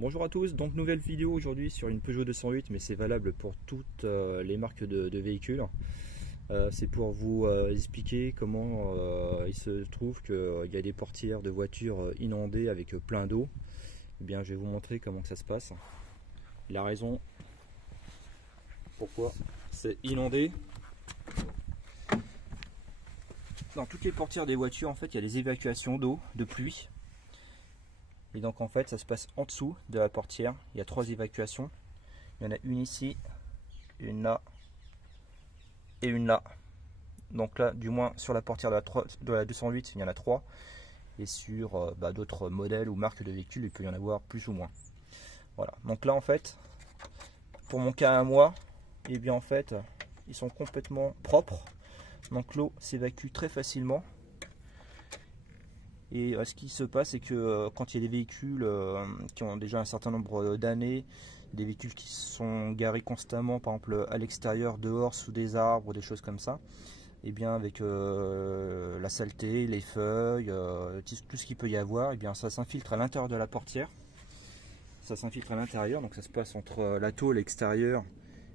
Bonjour à tous, donc nouvelle vidéo aujourd'hui sur une Peugeot 208, mais c'est valable pour toutes les marques de véhicules. C'est pour vous expliquer comment il se trouve qu'il y a des portières de voitures inondées avec plein d'eau. Eh bien, je vais vous montrer comment ça se passe. La raison pourquoi c'est inondé. Dans toutes les portières des voitures, en fait, il y a des évacuations d'eau, de pluie. Et donc en fait ça se passe en dessous de la portière. Il y a 3 évacuations. Il y en a une ici, une là et une là. Donc là, du moins sur la portière de la 208, il y en a 3. Et sur d'autres modèles ou marques de véhicules, il peut y en avoir plus ou moins. Voilà. Donc là en fait, pour mon cas à moi, et bien en fait, ils sont complètement propres. Donc l'eau s'évacue très facilement. Et ce qui se passe, c'est que quand il y a des véhicules qui ont déjà un certain nombre d'années, des véhicules qui sont garés constamment, par exemple à l'extérieur, dehors, sous des arbres, des choses comme ça, et bien avec la saleté, les feuilles, tout ce qu'il peut y avoir, et bien ça s'infiltre à l'intérieur de la portière. Ça s'infiltre à l'intérieur, donc ça se passe entre la tôle extérieure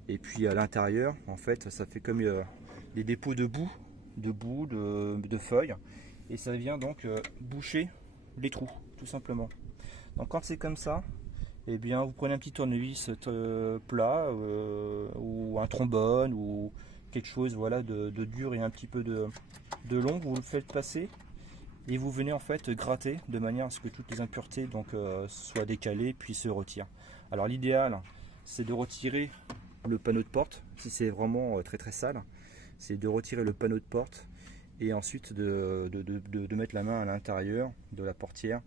et puis à l'intérieur. En fait, ça fait comme des dépôts de boue, de feuilles. Et ça vient donc boucher les trous, tout simplement. Donc quand c'est comme ça, eh bien vous prenez un petit tournevis plat ou un trombone ou quelque chose voilà de dur et un petit peu de long, vous le faites passer et vous venez en fait gratter de manière à ce que toutes les impuretés donc soient décalées puis se retirent. Alors l'idéal c'est de retirer le panneau de porte si c'est vraiment très sale, c'est de retirer le panneau de porte et ensuite de mettre la main à l'intérieur de la portière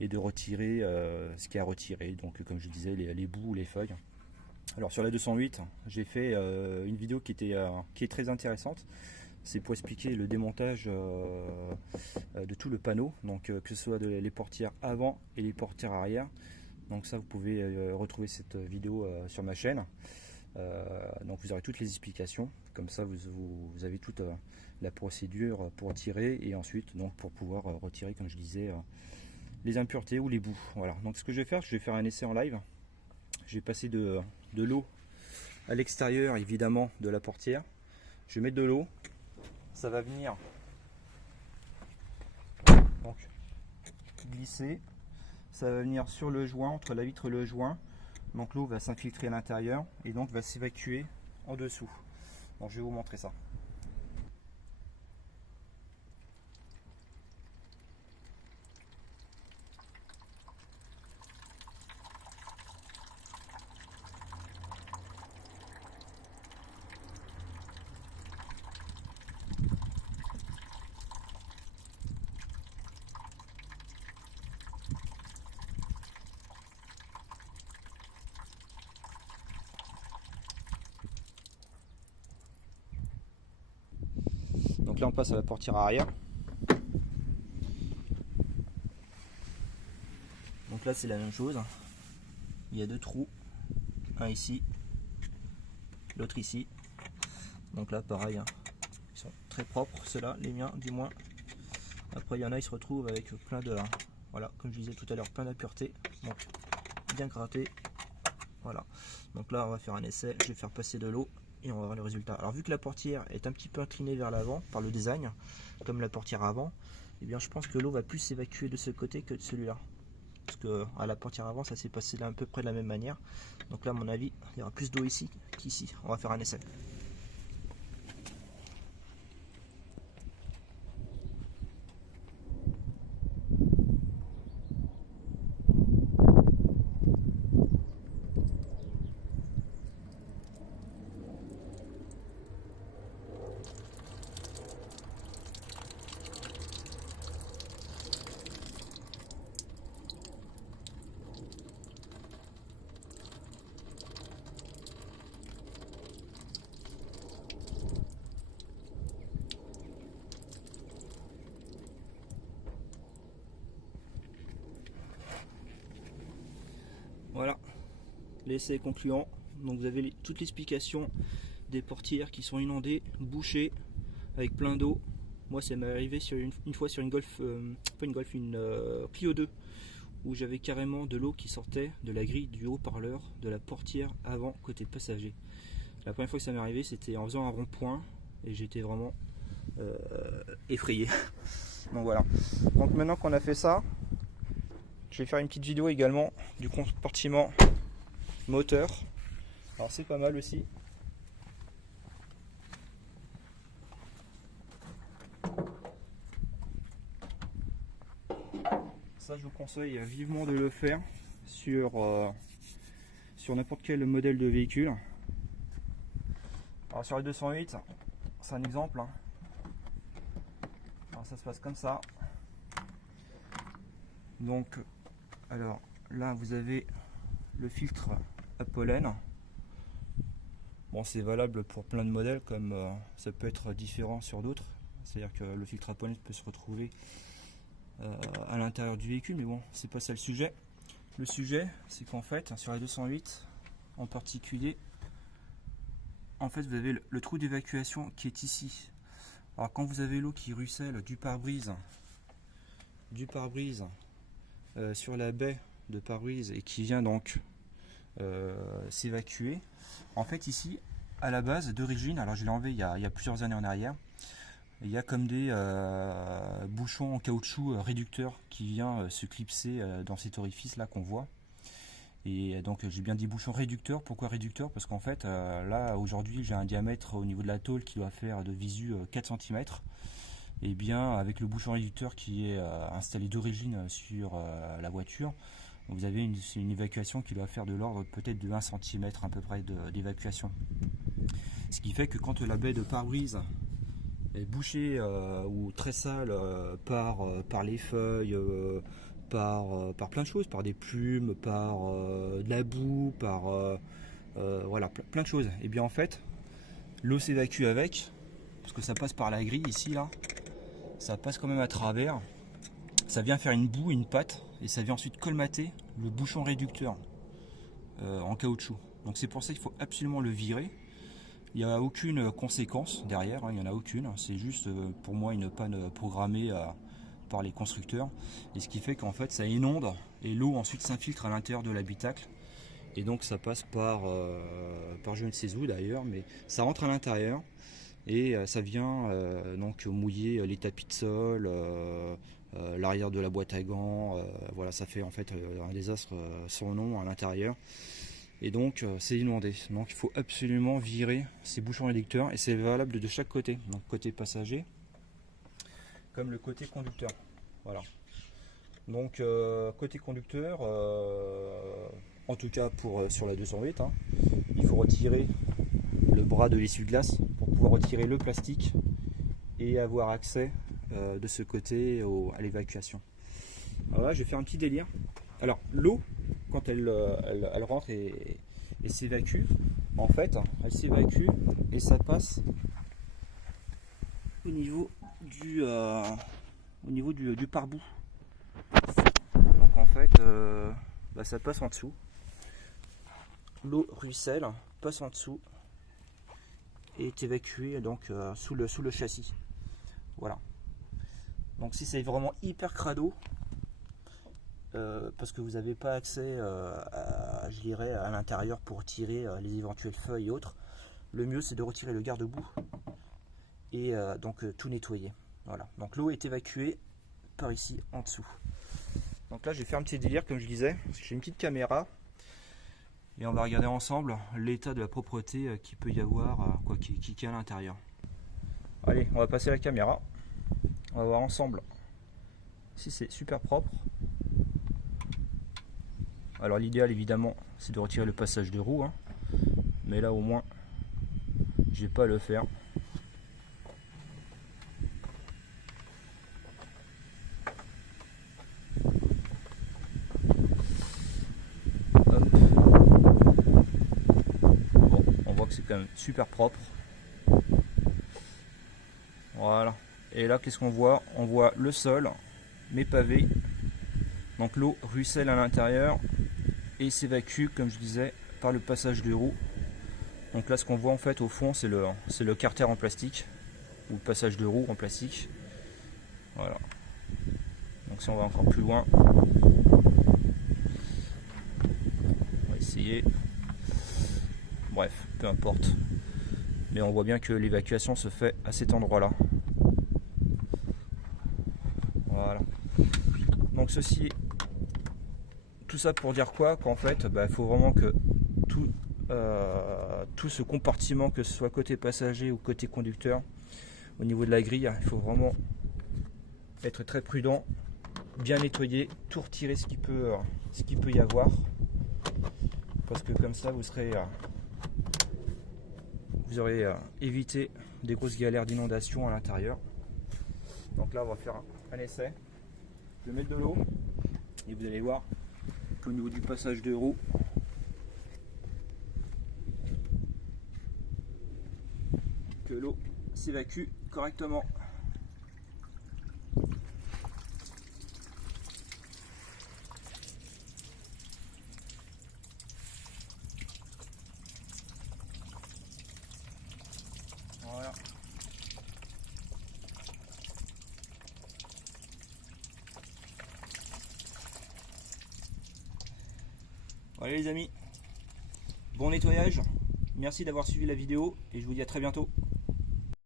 et de retirer ce qu'il y a à retirer, donc comme je disais les bouts, les feuilles. Alors sur la 208 j'ai fait une vidéo qui est très intéressante. C'est pour expliquer le démontage de tout le panneau, donc que ce soit les portières avant et les portières arrière. Donc ça vous pouvez retrouver cette vidéo sur ma chaîne. Donc vous aurez toutes les explications, comme ça vous avez toute la procédure pour tirer et ensuite donc pour pouvoir retirer, comme je disais, les impuretés ou les bouts. Voilà, donc ce que je vais faire un essai en live. Je vais passer de l'eau à l'extérieur évidemment de la portière. Je vais mettre de l'eau, ça va venir donc glisser, ça va venir sur le joint, entre la vitre et le joint. Donc l'eau va s'infiltrer à l'intérieur et donc va s'évacuer en dessous. Donc je vais vous montrer ça. Donc là on passe à la portière arrière. Donc là c'est la même chose. Il y a 2 trous, un ici, l'autre ici. Donc là pareil, ils sont très propres, ceux-là, les miens du moins. Après il y en a, ils se retrouvent avec plein de, voilà, comme je disais tout à l'heure, plein d'impuretés. Donc bien gratté. Voilà. Donc là on va faire un essai, je vais faire passer de l'eau et on va voir le résultat. Alors vu que la portière est un petit peu inclinée vers l'avant par le design, comme la portière avant, eh bien je pense que l'eau va plus s'évacuer de ce côté que de celui-là. Parce que à la portière avant ça s'est passé là à peu près de la même manière. Donc là à mon avis il y aura plus d'eau ici qu'ici. On va faire un essai. Voilà, l'essai est concluant. Donc vous avez toute l'explication des portières qui sont inondées, bouchées, avec plein d'eau. Moi ça m'est arrivé sur une fois sur une Golf, pas une Golf, une Clio 2, où j'avais carrément de l'eau qui sortait de la grille du haut-parleur de la portière avant côté passager. La première fois que ça m'est arrivé, c'était en faisant un rond-point et j'étais vraiment effrayé. Donc voilà. Donc maintenant qu'on a fait ça, je vais faire une petite vidéo également du compartiment moteur. Alors c'est pas mal aussi. Ça, je vous conseille vivement de le faire sur n'importe quel modèle de véhicule. Alors sur les 208, c'est un exemple. Alors ça se passe comme ça. Donc, alors là vous avez le filtre à pollen. Bon, c'est valable pour plein de modèles, comme ça peut être différent sur d'autres. C'est-à-dire que le filtre à pollen peut se retrouver à l'intérieur du véhicule, mais bon, c'est pas ça le sujet. Le sujet, c'est qu'en fait, sur la 208 en particulier, en fait, vous avez le trou d'évacuation qui est ici. Alors, quand vous avez l'eau qui ruisselle du pare-brise sur la baie de pare-brise et qui vient donc s'évacuer, en fait, ici, à la base, d'origine, alors je l'ai enlevé il y a plusieurs années en arrière, il y a comme des bouchons en caoutchouc réducteurs qui vient se clipser dans cet orifice là qu'on voit. Et donc j'ai bien dit bouchons réducteurs. Pourquoi réducteur? Parce qu'en fait là aujourd'hui j'ai un diamètre au niveau de la tôle qui doit faire de visu 4 cm. Et bien avec le bouchon réducteur qui est installé d'origine sur la voiture, vous avez une évacuation qui doit faire de l'ordre peut-être de 1 cm à peu près d'évacuation. Ce qui fait que quand la baie de pare-brise est bouchée ou très sale par les feuilles, par plein de choses, par des plumes, par de la boue, par voilà, plein de choses. Et bien en fait, l'eau s'évacue avec, parce que ça passe par la grille ici là, ça passe quand même à travers, ça vient faire une boue, une pâte, et ça vient ensuite colmater le bouchon réducteur en caoutchouc. Donc c'est pour ça qu'il faut absolument le virer. Il n'y a aucune conséquence derrière, il n'y en a aucune, c'est juste pour moi une panne programmée par les constructeurs, et ce qui fait qu'en fait ça inonde et l'eau ensuite s'infiltre à l'intérieur de l'habitacle, et donc ça passe par je ne sais où d'ailleurs, mais ça rentre à l'intérieur et ça vient donc mouiller les tapis de sol, l'arrière de la boîte à gants, voilà, ça fait en fait un désastre sans nom à l'intérieur. Et donc c'est inondé, donc il faut absolument virer ces bouchons réducteurs, et c'est valable de chaque côté, donc côté passager comme le côté conducteur. Voilà. Donc côté conducteur, en tout cas sur la 208, il faut retirer le bras de l'essuie-glace pour pouvoir retirer le plastique et avoir accès de ce côté à l'évacuation. Alors là, je vais faire un petit délire. Alors l'eau, quand elle rentre et s'évacue, en fait, elle s'évacue et ça passe au niveau du pare-boue. Donc en fait, ça passe en dessous. L'eau ruisselle, passe en dessous et est évacuée donc sous le châssis. Voilà. Donc si c'est vraiment hyper crado, parce que vous n'avez pas accès je dirais à l'intérieur pour tirer les éventuelles feuilles et autres, le mieux c'est de retirer le garde-boue et donc tout nettoyer. Voilà, donc l'eau est évacuée par ici en dessous. Donc là je vais faire un petit délire comme je disais, parce que j'ai une petite caméra et on va regarder ensemble l'état de la propreté qu'il peut y avoir, qui est à l'intérieur. Allez, on va passer la caméra, on va voir ensemble si c'est super propre. Alors l'idéal évidemment c'est de retirer le passage de roue, mais là au moins je vais pas le faire. Hop. Bon, on voit que c'est quand même super propre. Voilà. Et là qu'est-ce qu'on voit? On voit le sol, mes pavés. Donc l'eau ruisselle à l'intérieur et s'évacue, comme je disais, par le passage de roue. Donc là ce qu'on voit en fait au fond c'est le carter en plastique, ou le passage de roue en plastique. Voilà. Donc si on va encore plus loin, escaliers. Bref, peu importe. Mais on voit bien que l'évacuation se fait à cet endroit-là. Voilà. Donc tout ça pour dire quoi? Qu'en fait, il faut vraiment que tout ce compartiment, que ce soit côté passager ou côté conducteur, au niveau de la grille, il faut vraiment être très prudent, bien nettoyer, tout retirer ce qu'il peut y avoir, parce que comme ça vous aurez évité des grosses galères d'inondation à l'intérieur. Donc là on va faire un essai. Je vais mettre de l'eau et vous allez voir qu'au niveau du passage de roue, que l'eau s'évacue correctement. Voilà. Voilà les amis, bon nettoyage, merci d'avoir suivi la vidéo et je vous dis à très bientôt.